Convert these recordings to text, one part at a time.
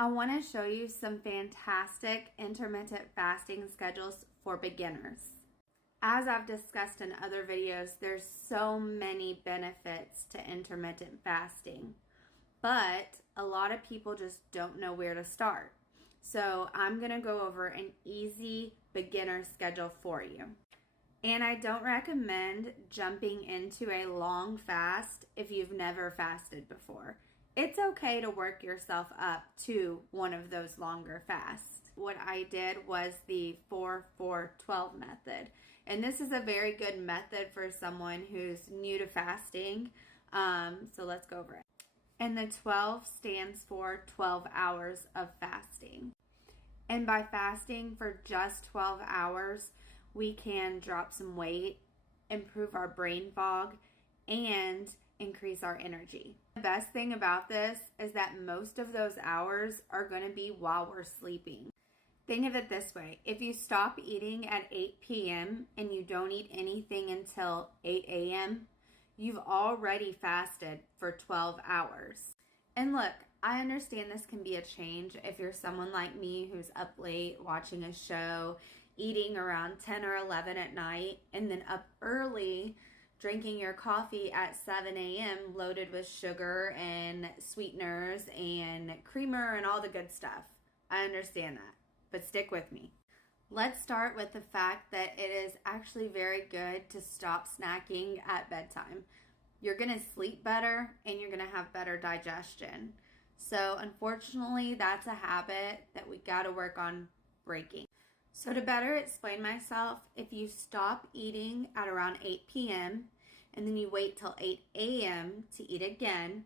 I want to show you some fantastic intermittent fasting schedules for beginners. As I've discussed in other videos, there's so many benefits to intermittent fasting, but a lot of people just don't know where to start. So I'm going to go over an easy beginner schedule for you. And I don't recommend jumping into a long fast if you've never fasted before. It's okay to work yourself up to one of those longer fasts. What I did was the 4-4-12 method. And this is a very good method for someone who's new to fasting. So let's go over it. And the 12 stands for 12 hours of fasting. And by fasting for just 12 hours, we can drop some weight, improve our brain fog, and increase our energy. The best thing about this is that most of those hours are going to be while we're sleeping. Think of it this way. If you stop eating at 8 p.m. and you don't eat anything until 8 a.m., you've already fasted for 12 hours. And look, I understand this can be a change if you're someone like me who's up late watching a show, eating around 10 or 11 at night, and then up early drinking your coffee at 7 a.m. loaded with sugar and sweeteners and creamer and all the good stuff. I understand that, but stick with me. Let's start with the fact that it is actually very good to stop snacking at bedtime. You're going to sleep better and you're going to have better digestion. So unfortunately, that's a habit that we got to work on breaking. So to better explain myself, if you stop eating at around 8 p.m. and then you wait till 8 a.m. to eat again,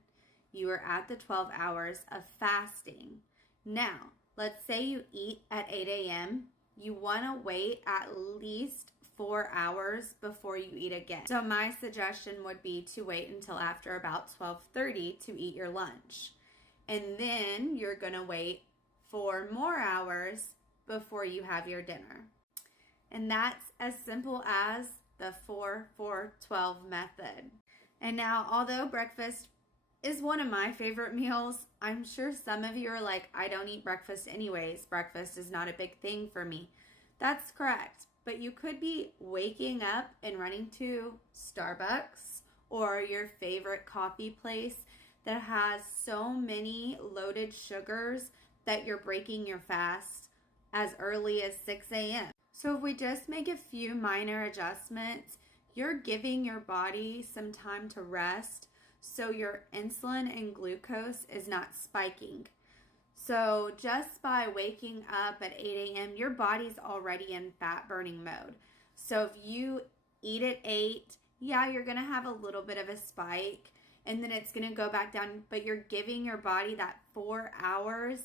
you are at the 12 hours of fasting. Now, let's say you eat at 8 a.m. You want to wait at least 4 hours before you eat again. So my suggestion would be to wait until after about 12:30 to eat your lunch. And then you're going to wait 4 more hours before you have your dinner. And that's as simple as the 4-4-12 method. And now, although breakfast is one of my favorite meals, I'm sure some of you are like, I don't eat breakfast anyways. Breakfast is not a big thing for me. That's correct. But you could be waking up and running to Starbucks or your favorite coffee place that has so many loaded sugars that you're breaking your fast as early as 6 a.m. So if we just make a few minor adjustments, you're giving your body some time to rest so your insulin and glucose is not spiking. So just by waking up at 8 a.m., your body's already in fat burning mode. So if you eat at 8, yeah, you're going to have a little bit of a spike and then it's going to go back down, but you're giving your body that 4 hours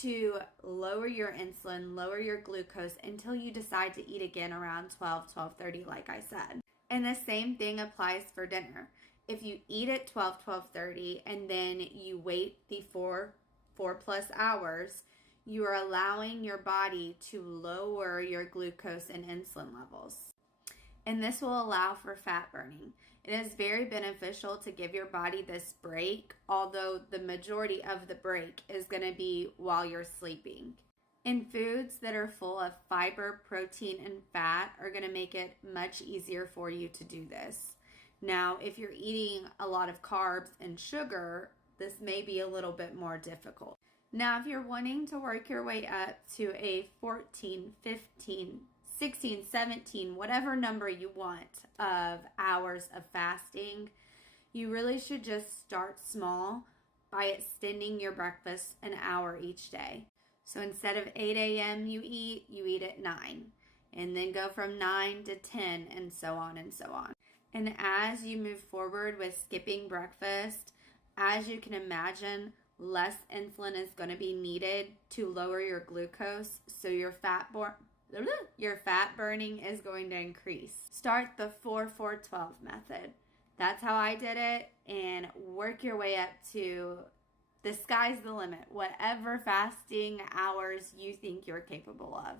to lower your insulin, lower your glucose until you decide to eat again around 12:30, like I said. And the same thing applies for dinner. If you eat at 12:30 and then you wait the 4 plus hours, you are allowing your body to lower your glucose and insulin levels. And this will allow for fat burning. It is very beneficial to give your body this break, although the majority of the break is going to be while you're sleeping. And foods that are full of fiber, protein, and fat are going to make it much easier for you to do this. Now, if you're eating a lot of carbs and sugar, this may be a little bit more difficult. Now, if you're wanting to work your way up to a 14, 15, 16, 17, whatever number you want of hours of fasting, you really should just start small by extending your breakfast an hour each day. So instead of 8 a.m. you eat at 9, and then go from 9 to 10 and so on and so on. And as you move forward with skipping breakfast, as you can imagine, less insulin is going to be needed to lower your glucose, so your fat burning is going to increase. Start the 4-4-12 method. That's how I did it, and work your way up to the sky's the limit, whatever fasting hours you think you're capable of.